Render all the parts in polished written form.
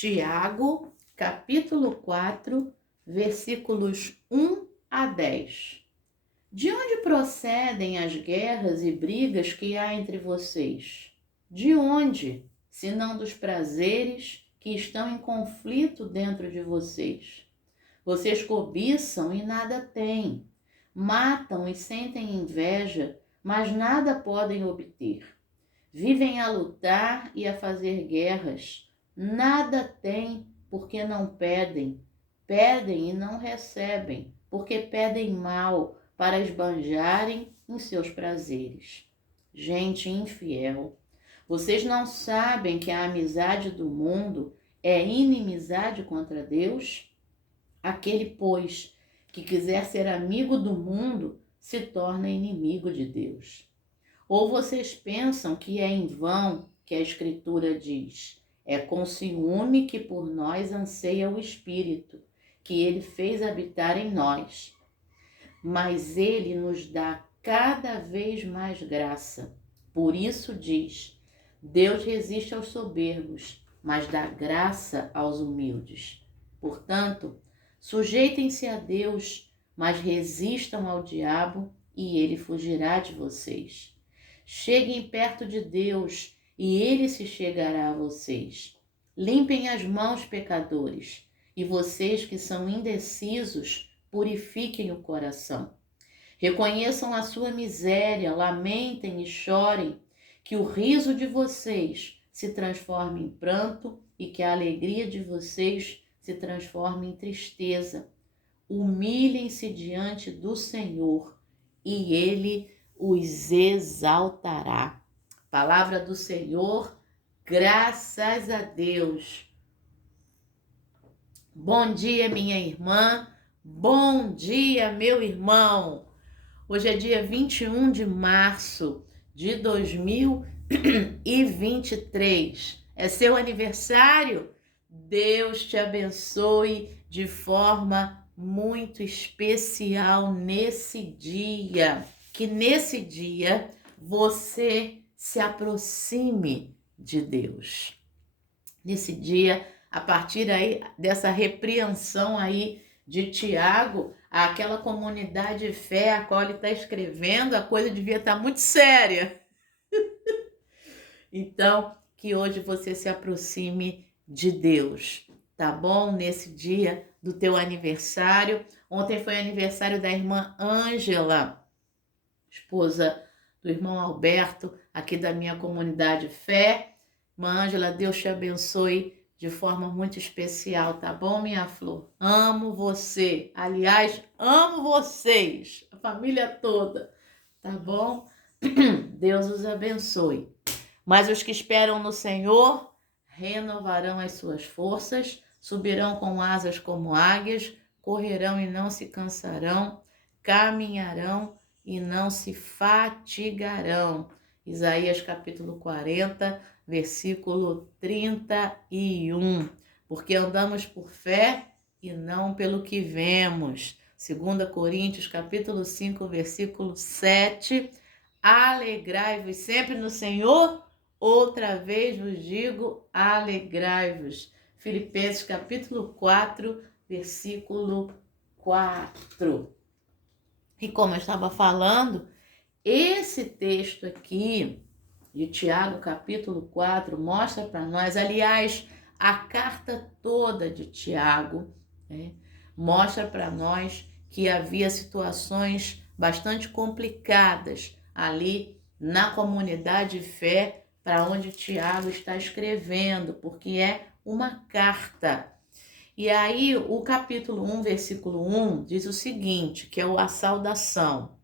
Tiago, capítulo 4, versículos 1 a 10. De onde procedem as guerras e brigas que há entre vocês? De onde, senão dos prazeres que estão em conflito dentro de vocês? Vocês cobiçam e nada têm, matam e sentem inveja, mas nada podem obter. Vivem a lutar e a fazer guerras, nada têm porque não pedem, pedem e não recebem, porque pedem mal para esbanjarem em seus prazeres. Gente infiel, vocês não sabem que a amizade do mundo é inimizade contra Deus? Aquele, pois, que quiser ser amigo do mundo, se torna inimigo de Deus. Ou vocês pensam que é em vão que a Escritura diz: é com ciúme que por nós anseia o Espírito, que ele fez habitar em nós. Mas ele nos dá cada vez mais graça. Por isso diz: Deus resiste aos soberbos, mas dá graça aos humildes. Portanto, sujeitem-se a Deus, mas resistam ao diabo e ele fugirá de vocês. Cheguem perto de Deus e ele se chegará a vocês. Limpem as mãos, pecadores, e vocês que são indecisos, purifiquem o coração. Reconheçam a sua miséria, lamentem e chorem, que o riso de vocês se transforme em pranto e que a alegria de vocês se transforme em tristeza. Humilhem-se diante do Senhor e ele os exaltará. Palavra do Senhor, graças a Deus. Bom dia, minha irmã. Bom dia, meu irmão. Hoje é dia 21 de março de 2023. É seu aniversário? Deus te abençoe de forma muito especial nesse dia. Que nesse dia você se aproxime de Deus. Nesse dia, a partir aí dessa repreensão aí de Tiago, aquela comunidade de fé a qual ele está escrevendo, a coisa devia estar muito séria. Então, que hoje você se aproxime de Deus, tá bom? Nesse dia do teu aniversário. Ontem foi aniversário da irmã Ângela, esposa do irmão Alberto, aqui da minha comunidade fé. Irmã Ângela, Deus te abençoe de forma muito especial, tá bom, minha flor? Amo você. Aliás, amo vocês, a família toda, tá bom? Deus os abençoe. Mas os que esperam no Senhor renovarão as suas forças, subirão com asas como águias, correrão e não se cansarão, caminharão e não se fatigarão. Isaías capítulo 40, versículo 31. Porque andamos por fé e não pelo que vemos. 2 Coríntios capítulo 5, versículo 7. Alegrai-vos sempre no Senhor. Outra vez vos digo, alegrai-vos. Filipenses capítulo 4, versículo 4. E como eu estava falando, esse texto aqui de Tiago, capítulo 4, mostra para nós, aliás, a carta toda de Tiago, mostra para nós que havia situações bastante complicadas ali na comunidade de fé para onde Tiago está escrevendo, porque é uma carta. E aí o capítulo 1, versículo 1 diz o seguinte, que é a saudação,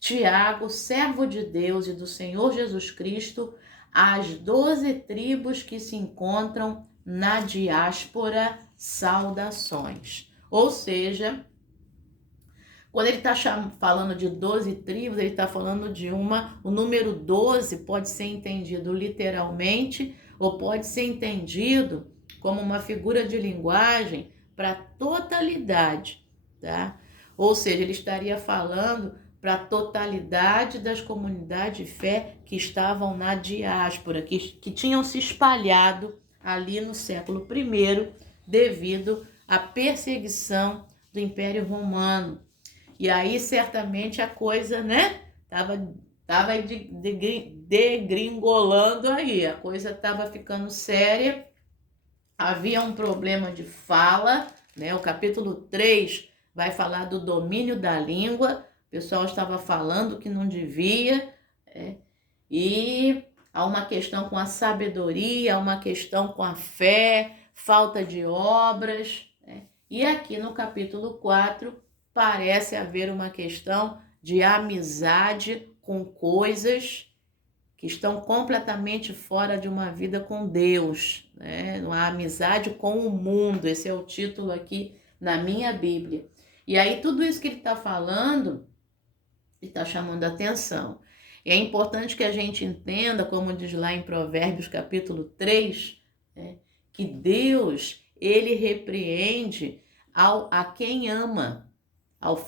Tiago, servo de Deus e do Senhor Jesus Cristo, às 12 tribos que se encontram na diáspora, saudações. Ou seja, quando ele está falando de 12 tribos, ele está falando de o número 12 pode ser entendido literalmente ou pode ser entendido como uma figura de linguagem para a totalidade, tá? Ou seja, ele estaria falando para a totalidade das comunidades de fé que estavam na diáspora, que tinham se espalhado ali no século I, devido à perseguição do Império Romano. E aí, certamente, a coisa, né, tava degringolando aí, a coisa estava ficando séria, havia um problema de fala, né? O capítulo 3 vai falar do domínio da língua, o pessoal estava falando que não devia, e há uma questão com a sabedoria, há uma questão com a fé, falta de obras, né? E aqui no capítulo 4 parece haver uma questão de amizade com coisas que estão completamente fora de uma vida com Deus, né? Uma amizade com o mundo, esse é o título aqui na minha Bíblia. E aí tudo isso que ele está falando, ele está chamando a atenção. E é importante que a gente entenda, como diz lá em Provérbios capítulo 3, né, que Deus, ele repreende a quem ama.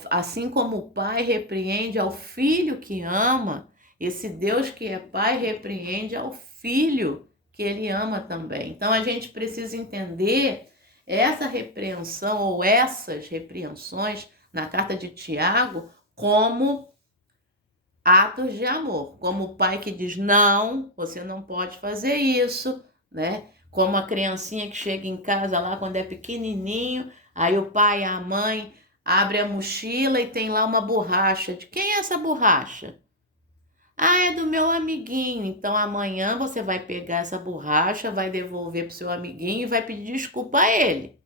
Assim como o pai repreende ao filho que ama, esse Deus que é pai repreende ao filho que ele ama também. Então a gente precisa entender essa repreensão ou essas repreensões na carta de Tiago como atos de amor, como o pai que diz não, você não pode fazer isso, né? Como a criancinha que chega em casa lá quando é pequenininho, aí o pai e a mãe abre a mochila e tem lá uma borracha. De quem é essa borracha? Ah, é do meu amiguinho. Então amanhã você vai pegar essa borracha, vai devolver pro seu amiguinho e vai pedir desculpa a ele,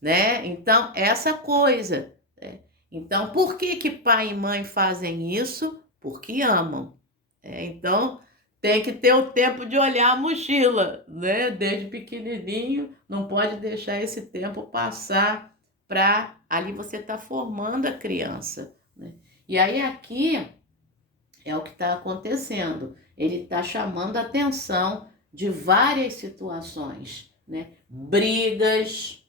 né? Então, essa coisa, né? Então, por que pai e mãe fazem isso? Porque amam. Então, tem que ter o tempo de olhar a mochila, né? Desde pequenininho, não pode deixar esse tempo passar para ali você tá formando a criança, né? E aí aqui é o que está acontecendo. Ele está chamando a atenção de várias situações, né? Brigas,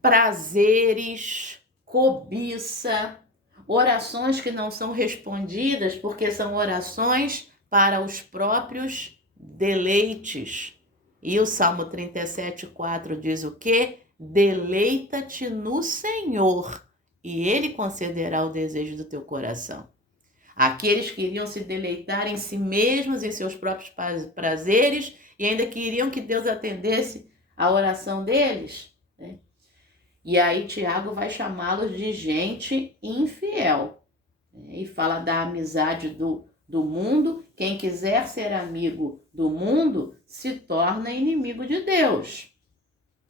prazeres, cobiça, orações que não são respondidas porque são orações para os próprios deleites. E o Salmo 37:4 diz o quê? Deleita-te no Senhor e Ele concederá o desejo do teu coração. Aqueles que queriam se deleitar em si mesmos, em seus próprios prazeres, e ainda queriam que Deus atendesse a oração deles, né? E aí Tiago vai chamá-los de gente infiel, né? E fala da amizade do mundo. Quem quiser ser amigo do mundo se torna inimigo de Deus,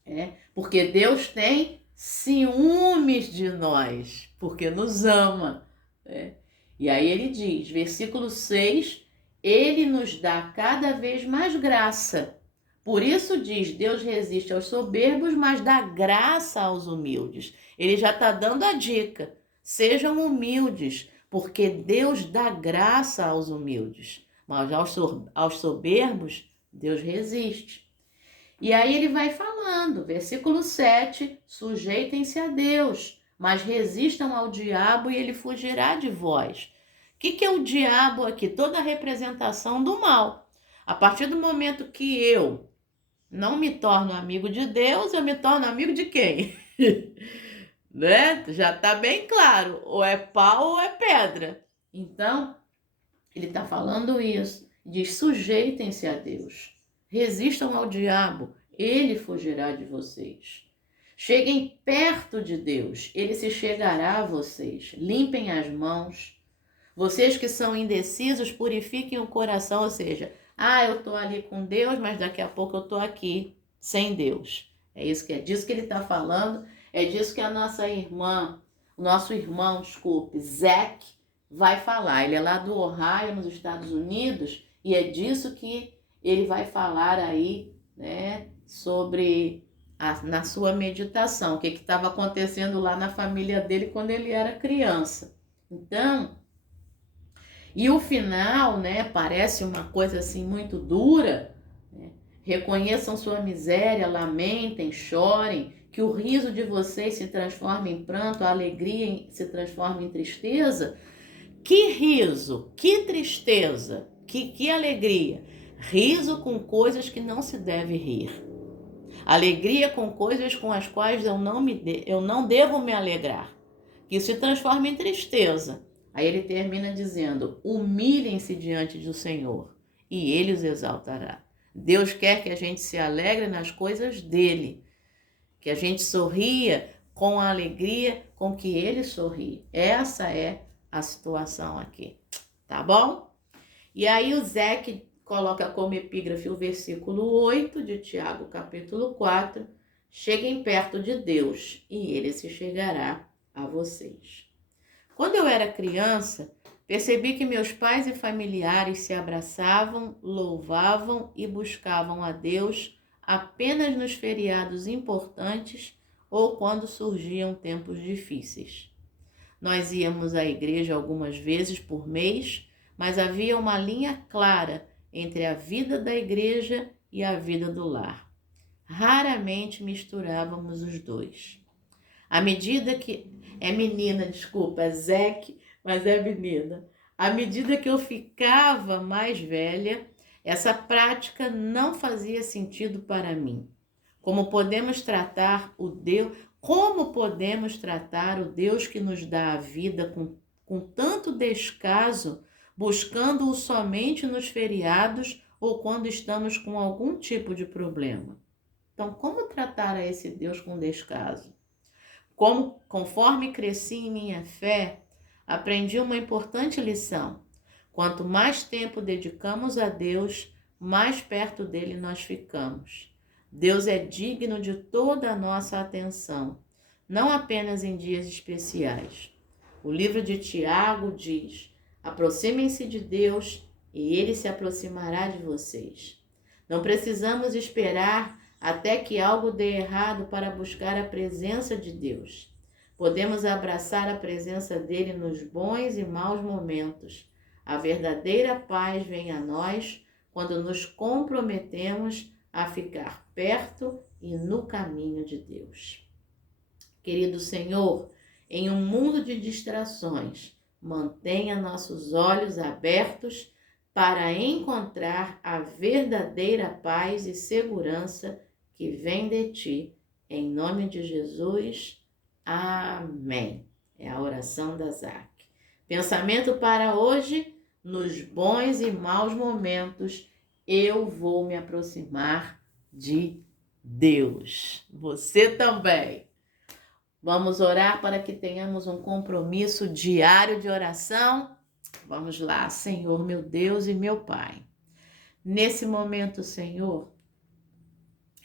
né? Porque Deus tem ciúmes de nós, porque nos ama, né? E aí ele diz, versículo 6, ele nos dá cada vez mais graça. Por isso diz, Deus resiste aos soberbos, mas dá graça aos humildes. Ele já está dando a dica, sejam humildes, porque Deus dá graça aos humildes. Mas aos soberbos, Deus resiste. E aí ele vai falando, versículo 7, sujeitem-se a Deus, mas resistam ao diabo e ele fugirá de vós. O que é o diabo aqui? Toda a representação do mal. A partir do momento que eu não me torno amigo de Deus, eu me torno amigo de quem? Né? Já está bem claro, ou é pau ou é pedra. Então, ele está falando isso, diz sujeitem-se a Deus, resistam ao diabo, ele fugirá de vocês. Cheguem perto de Deus, ele se chegará a vocês. Limpem as mãos. Vocês que são indecisos, purifiquem o coração, ou seja, eu estou ali com Deus, mas daqui a pouco eu estou aqui sem Deus. É disso que ele está falando, é disso que a nossa irmã, o nosso irmão, Zac, vai falar. Ele é lá do Ohio, nos Estados Unidos, e é disso que ele vai falar aí, né, sobre na sua meditação, o que estava acontecendo lá na família dele quando ele era criança. Então, e o final, né, parece uma coisa assim muito dura, né? Reconheçam sua miséria, lamentem, chorem, que o riso de vocês se transforme em pranto, a alegria se transforme em tristeza. Que riso, que tristeza, que alegria. Riso com coisas que não se deve rir. Alegria com coisas com as quais eu não devo me alegrar. Que isso se transforma em tristeza. Aí ele termina dizendo: humilhem-se diante do Senhor e ele os exaltará. Deus quer que a gente se alegre nas coisas dele, que a gente sorria com a alegria com que ele sorri. Essa é a situação aqui, tá bom? E aí o Zeke coloca como epígrafe o versículo 8 de Tiago, capítulo 4. Cheguem perto de Deus e ele se chegará a vocês. Quando eu era criança, percebi que meus pais e familiares se abraçavam, louvavam e buscavam a Deus apenas nos feriados importantes ou quando surgiam tempos difíceis. Nós íamos à igreja algumas vezes por mês, mas havia uma linha clara entre a vida da igreja e a vida do lar. Raramente misturávamos os dois. À medida que... É menina, desculpa, é Zeke, mas é menina. À medida que eu ficava mais velha, essa prática não fazia sentido para mim. Como podemos tratar o Deus que nos dá a vida com tanto descaso, buscando-o somente nos feriados ou quando estamos com algum tipo de problema? Então, como tratar a esse Deus com descaso? Conforme cresci em minha fé, aprendi uma importante lição. Quanto mais tempo dedicamos a Deus, mais perto dele nós ficamos. Deus é digno de toda a nossa atenção, não apenas em dias especiais. O livro de Tiago diz: aproximem-se de Deus e ele se aproximará de vocês. Não precisamos esperar até que algo dê errado para buscar a presença de Deus. Podemos abraçar a presença dele nos bons e maus momentos. A verdadeira paz vem a nós quando nos comprometemos a ficar perto e no caminho de Deus. Querido Senhor, em um mundo de distrações, mantenha nossos olhos abertos para encontrar a verdadeira paz e segurança que vem de ti. Em nome de Jesus, amém. É a oração da Zac. Pensamento para hoje: nos bons e maus momentos, eu vou me aproximar de Deus. Você também. Vamos orar para que tenhamos um compromisso diário de oração? Vamos lá, Senhor, meu Deus e meu Pai. Nesse momento, Senhor,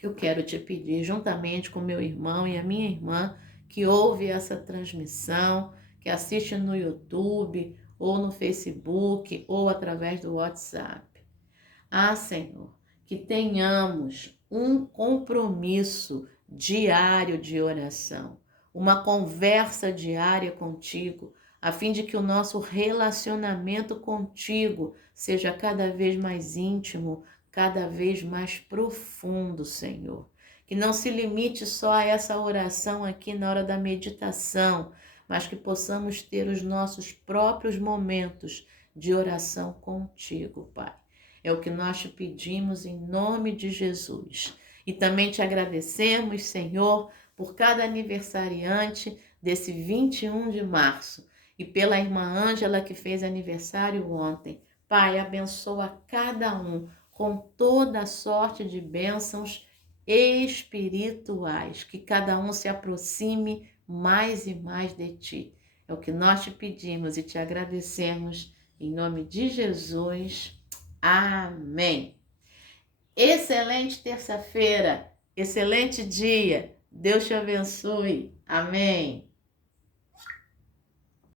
eu quero te pedir, juntamente com meu irmão e a minha irmã, que ouve essa transmissão, que assiste no YouTube, ou no Facebook, ou através do WhatsApp. Senhor, que tenhamos um compromisso diário de oração, uma conversa diária contigo, a fim de que o nosso relacionamento contigo seja cada vez mais íntimo, cada vez mais profundo, Senhor. Que não se limite só a essa oração aqui na hora da meditação, mas que possamos ter os nossos próprios momentos de oração contigo, Pai. É o que nós te pedimos em nome de Jesus. E também te agradecemos, Senhor, por cada aniversariante desse 21 de março e pela irmã Ângela que fez aniversário ontem. Pai, abençoa cada um com toda a sorte de bênçãos espirituais, que cada um se aproxime mais e mais de ti. É o que nós te pedimos e te agradecemos em nome de Jesus. Amém. Excelente terça-feira, excelente dia. Deus te abençoe. Amém.